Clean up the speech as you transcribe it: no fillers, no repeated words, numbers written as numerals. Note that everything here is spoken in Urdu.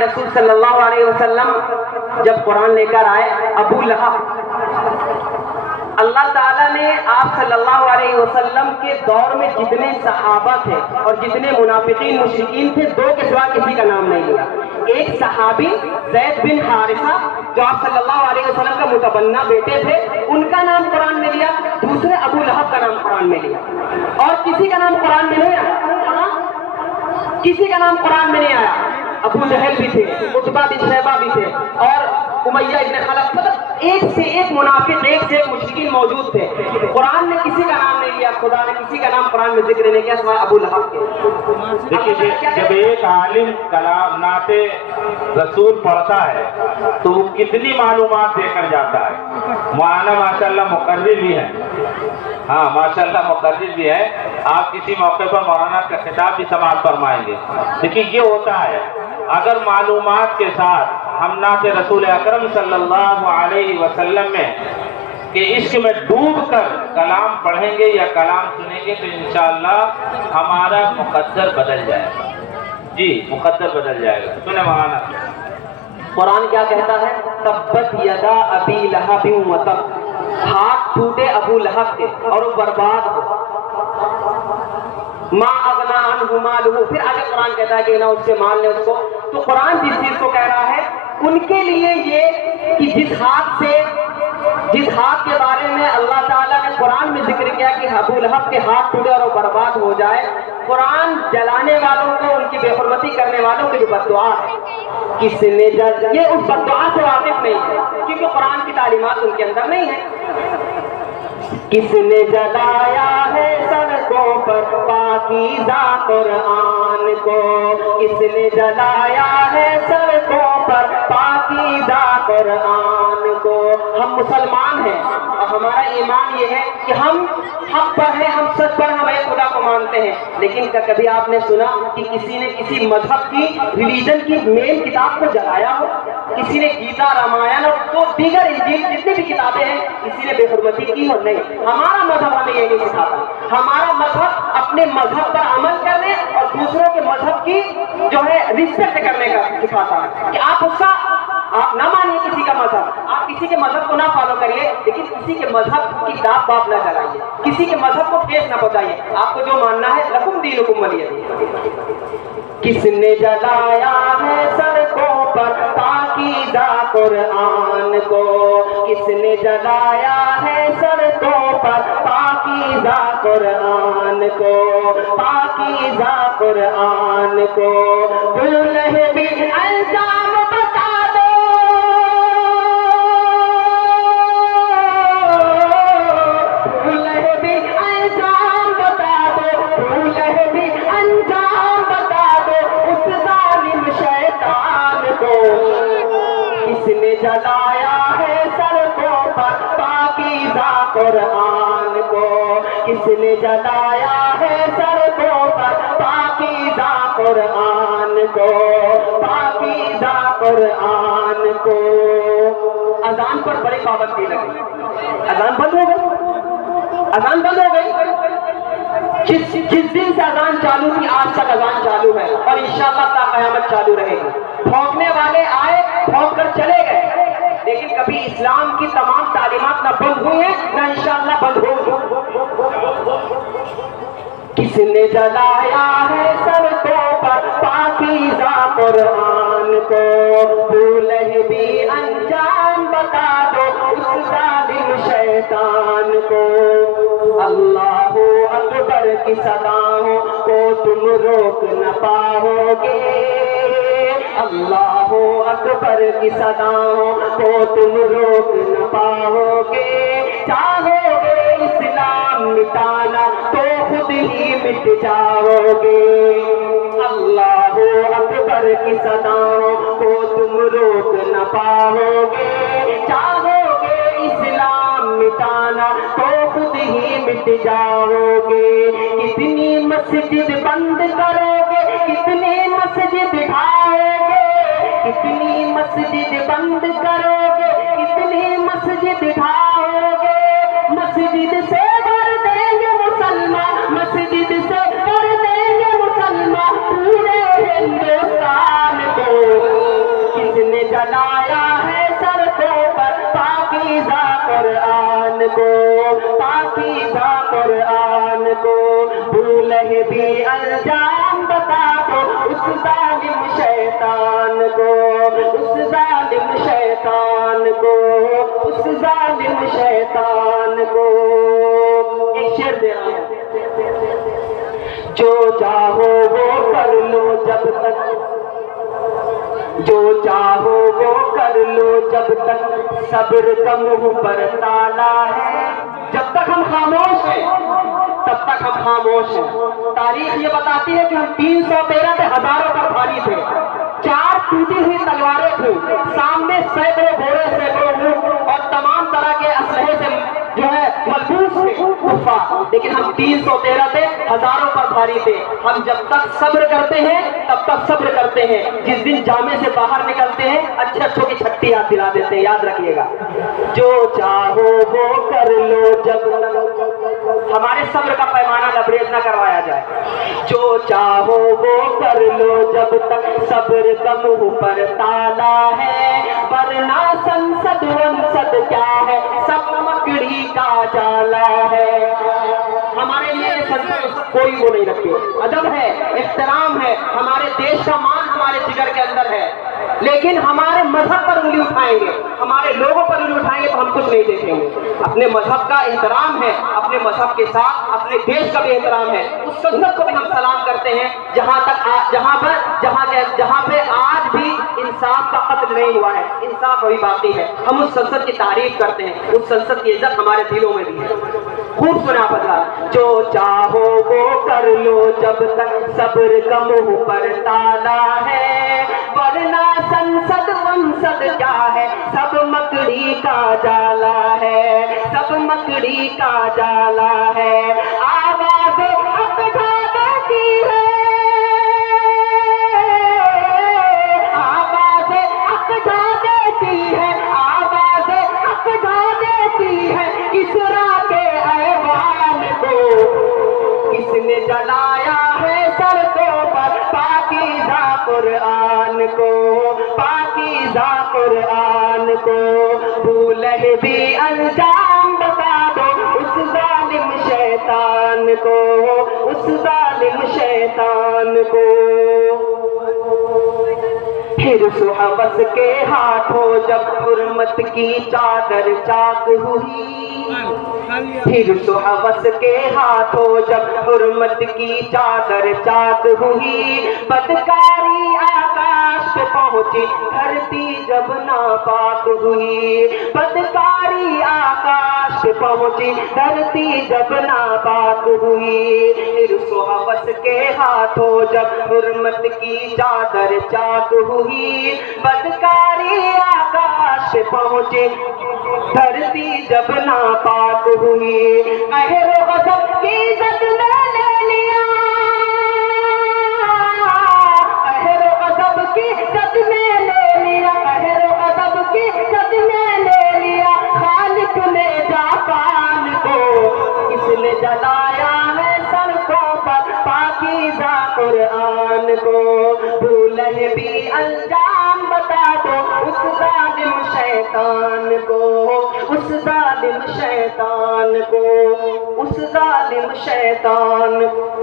کے رسول صلی اللہ علیہ وسلم جب قرآن لے کر آئے، ابو لہب، اللہ تعالیٰ نے آپ صلی اللہ علیہ وسلم کے دور میں جتنے صحابہ تھے اور جتنے منافقین مشرکین تھے، دو کے سوا کسی کا نام نہیں لیا۔ ایک صحابی زید بن حارثہ جو آپ صلی اللہ علیہ وسلم کا متبنہ بیٹے تھے، ان کا نام قرآن میں لیا، دوسرے ابو لہب کا نام قرآن میں لیا، اور کسی کا نام قرآن میں نہیں آیا، کسی کا نام قرآن میں نہیں آیا۔ ابو جہل بھی تھے، عتبہ بن شیبہ بھی تھے، اور امیہ ابن خلف، مطلب ایک سے ایک منافق، ایک سے ایک مشرکین موجود تھے۔ قرآن نے کسی کا نام نہیں لیا، خدا نے کسی کا نام قرآن میں ذکر نہیں کیا سوائے ابو لہب کے۔ دیکھیے جب ایک عالم کلام نعت رسول پڑھتا ہے تو وہ کتنی معلومات دے کر جاتا ہے۔ مولانا ماشاءاللہ مقرر بھی ہے، ہاں ماشاءاللہ مقرر بھی ہے۔ آپ کسی موقع پر مولانا کا خطاب بھی سماعت فرمائیں گے۔ دیکھیے یہ ہوتا ہے، اگر معلومات کے ساتھ ہم نعت رسول اکرم صلی اللہ علیہ وسلم میں کہ عشق میں ڈوب کر کلام پڑھیں گے یا کلام سنیں گے تو انشاءاللہ ہمارا مقدر بدل جائے گا۔ جی مقدر بدل جائے گا۔ سنیں مولانا، قرآن کیا کہتا ہے؟ تبت یدا ابی لہب و تب، ہاتھ ٹوٹے ابو لہب کے اور وہ برباد ہو۔ ما اغنا عنہ مالہ، پھر آگے قرآن کہتا ہے کہ نہ اس کے مال نے اس کو، تو قرآن جس چیز کو کہہ رہا ہے ان کے لیے یہ کہ جس ہاتھ کے بارے میں اللہ تعالیٰ نے قرآن میں ذکر کیا کہ ابو لہب کے ہاتھ ٹوٹے اور وہ برباد ہو جائے، قرآن جلانے والوں کو، ان کی بے حرمتی کرنے والوں کی جو بد دعا ہے، کس نے یہ اس بد دعا سے واقف نہیں ہے کیونکہ قرآن کی تعلیمات ان کے اندر نہیں ہے۔ کس نے جلایا ہے سڑکوں پر پاکیزہ قرآن کو، کس نے جلایا ہے سڑکوں پر پاکیزہ قرآن کو۔ ہم مسلمان ہیں اور ہمارا ایمان یہ ہے کہ ہم حق پر ہیں، ہم سچ پر، ہم ایک خدا کو مانتے ہیں، لیکن کبھی آپ نے سنا کہ کسی نے کسی مذہب کی، ریلیجن کی مین کتاب کو جلایا ہو؟ کسی نے گیتا، رامائن اور تو دیگر انجیل جتنی بھی کتابیں ہیں کسی نے بے حرمتی کی ہو؟ نہیں۔ ہمارا مذہب ہمیں یہ نہیں سکھاتا۔ ہمارا مذہب اپنے مذہب پر عمل کرنے اور دوسروں کے مذہب کی جو ہے رسپیکٹ کرنے کا سکھاتا ہے کہ آپ نہ مانیے کسی کا مذہب، آپ کسی کے مذہب کو نہ فالو کریے، لیکن کسی کے مذہب کی کتاب باپ نہ جلائیے، کسی کے مذہب کو ٹھیس نہ پہنچائیے۔ آپ کو جو ماننا ہے لکم دینکم ولی دین۔ کس نے جلایا ہے سڑکوں پر پاکیزہ قرآن کو، کس نے جلایا ہے سڑکوں پر پاکیزہ قرآن کو، پاکیزہ قرآن کو۔ بلہ بھی الزام بتا دو، بلہ بھی الزام بتا دو، بلہ بھی انجام بتا دو اس ظالم شیطان کو۔ کس نے جلایا ہے سڑکوں پر پاکیزہ قرآن کو، کس نے جلایا ہے سڑکوں پر پاکیزہ قرآن کو، پاکیزہ قرآن کو۔ اذان پر بڑی پابندی لگی، اذان بند ہو گئی، اذان بند ہو گئی۔ جس دن سے اذان چالو تھی آج تک اذان چالو ہے اور انشاءاللہ تا قیامت چالو رہے گی۔ پھونکنے والے آئے، پھونک کر چلے گئے، لیکن کبھی اسلام کی تمام تعلیمات نہ بند ہوئی ہیں نہ انشاءاللہ بند ہوں گی۔ کس نے جلایا ہے سڑکوں پر پاکیزہ قرآن کو، بھولہ بھی انجام بتا دو اس ظالم شیطان کو۔ اللہ اکبر کی صداؤں کو تم روک نہ پاؤ گے، اللہ اکبر کی صداؤں کو تم روک نہ پاؤ گے۔ چاہو گے اسلام مٹانا تو خود ہی مٹ جاؤ گے، اللہ اکبر کی صداؤں کو تم روک نہ پاؤ گے۔ چاہو گے اسلام مٹانا تو خود ہی مٹ جاؤ گے۔ کتنی مسجد بند کرو گے، کتنی مسجد ڈھاؤ گے، کتنی مسجد بند کرو گے، کتنی مسجد ڈھاؤ گے۔ مسجد سے بھر دیں گے مسلمان، مسجد سے بھر دیں گے مسلمان پورے ہندوستان کو۔ بھولے بھی انجام بتا دو اس ظالم شیطان کو، اس ظالم شیطان کو، اس ظالم شیطان کو۔ ایک شعر دے رہا ہوں، جو چاہو وہ کر لو جب تک، جو چاہو وہ کر لو جب تک صبر کا منہ پر تالا ہے۔ جب تک ہم خاموش ہیں تب تک ہم خاموش ہیں۔ تاریخ یہ بتاتی ہے کہ ہم 313 پہ ہزاروں پر بھاری تھے، 4 ٹوٹی ہوئی تلواریں تھیں، سامنے سینکڑوں گھوڑے، سینکڑوں اونٹ اور تمام طرح کے اسلحے سے جو ہے ملبوس تھے کفار، لیکن ہم 313 تھے، ہزاروں پر بھاری تھے۔ ہم جب تک صبر کرتے ہیں تب تک صبر کرتے ہیں، جس دن جامے سے باہر نکلتے ہیں اچھے اچھوں کی چھٹی یاد دلا دیتے ہیں، یاد رکھیے گا۔ جو چاہو وہ کر لو جب تک، ہمارے صبر کا پیمانہ لبریز نہ کروایا جائے۔ جو چاہو وہ کر لو جب تک صبر کا منہ پر تالا ہے، ورنہ سنسد ونسد کیا ہے سب مکڑی کا جالا ہے۔ ہمارے لیے کوئی وہ نہیں رکھے، ادب ہے، احترام ہے، ہمارے دیش کا مان ہمارے جگر کے اندر ہے، لیکن ہمارے مذہب پر انگلی اٹھائیں گے، ہمارے لوگوں پر انگلی اٹھائیں گے تو ہم کچھ نہیں دیکھیں گے۔ اپنے مذہب کا احترام ہے، اپنے مذہب کے ساتھ اپنے دیش کا بھی احترام ہے۔ اس سنت کو بھی ہم سلام کرتے ہیں جہاں پہ آج بھی انصاف کا قتل نہیں ہوا ہے، انصاف ابھی باقی ہے۔ ہم اس سنسد کی تعریف کرتے ہیں، اس سنسد کی عزت ہمارے دلوں میں بھی ہے۔ خوب سنا پتا، جو چاہو وہ کر لو جب تک صبر کا منہ پر تالا ہے، ورنہ سنسد ونسد کیا ہے سب مکڑی کا جالا ہے، سب مکڑی کا جالا ہے۔ آواز حق اٹھا دیتی ہے، آواز حق اٹھا دیتی ہے، آواز حق اٹھا دیتی ہے۔ کسرا کے ایوان کو کس نے جلایا ہے سڑکوں پر، پاکیزہ قرآن کو، پاکیزہ قرآن کو۔ بھولے بھی انجام بتا دو اس ظالم شیطان کو، اس ظالم شیطان کو۔ پھر صحبت کے ہاتھوں جب حرمت کی چادر چاک ہوئی، پھر صحبت کے ہاتھوں جب حرمت کی چادر چاک ہوئی، بدکاری آکاش پہ پہنچی دھرتی جب ناپاک ہوئی، بدکاری آکاش پہ پہنچی دھرتی جب ناپاک ہوئی۔ پھر صحبت کے ہاتھوں جب حرمت کی چادر چاک ہوئی، بدکاری آکاش پہ پہنچی دھرتی جب ناپاک ہوئی۔ قہر و غضب کی زد میں لے لیا، قہر و غضب کی زد میں لے لیا، قہر و غضب کی زد میں لے لیا خالق نے جاپان کو، کس نے جلایا ہے سڑکوں پر پاکیزہ قرآن کو۔ بھولے بھی انجام بتا دو اس ظالم شیطان کو، اس ظالم شیطان کو، اس ظالم شیطان کو۔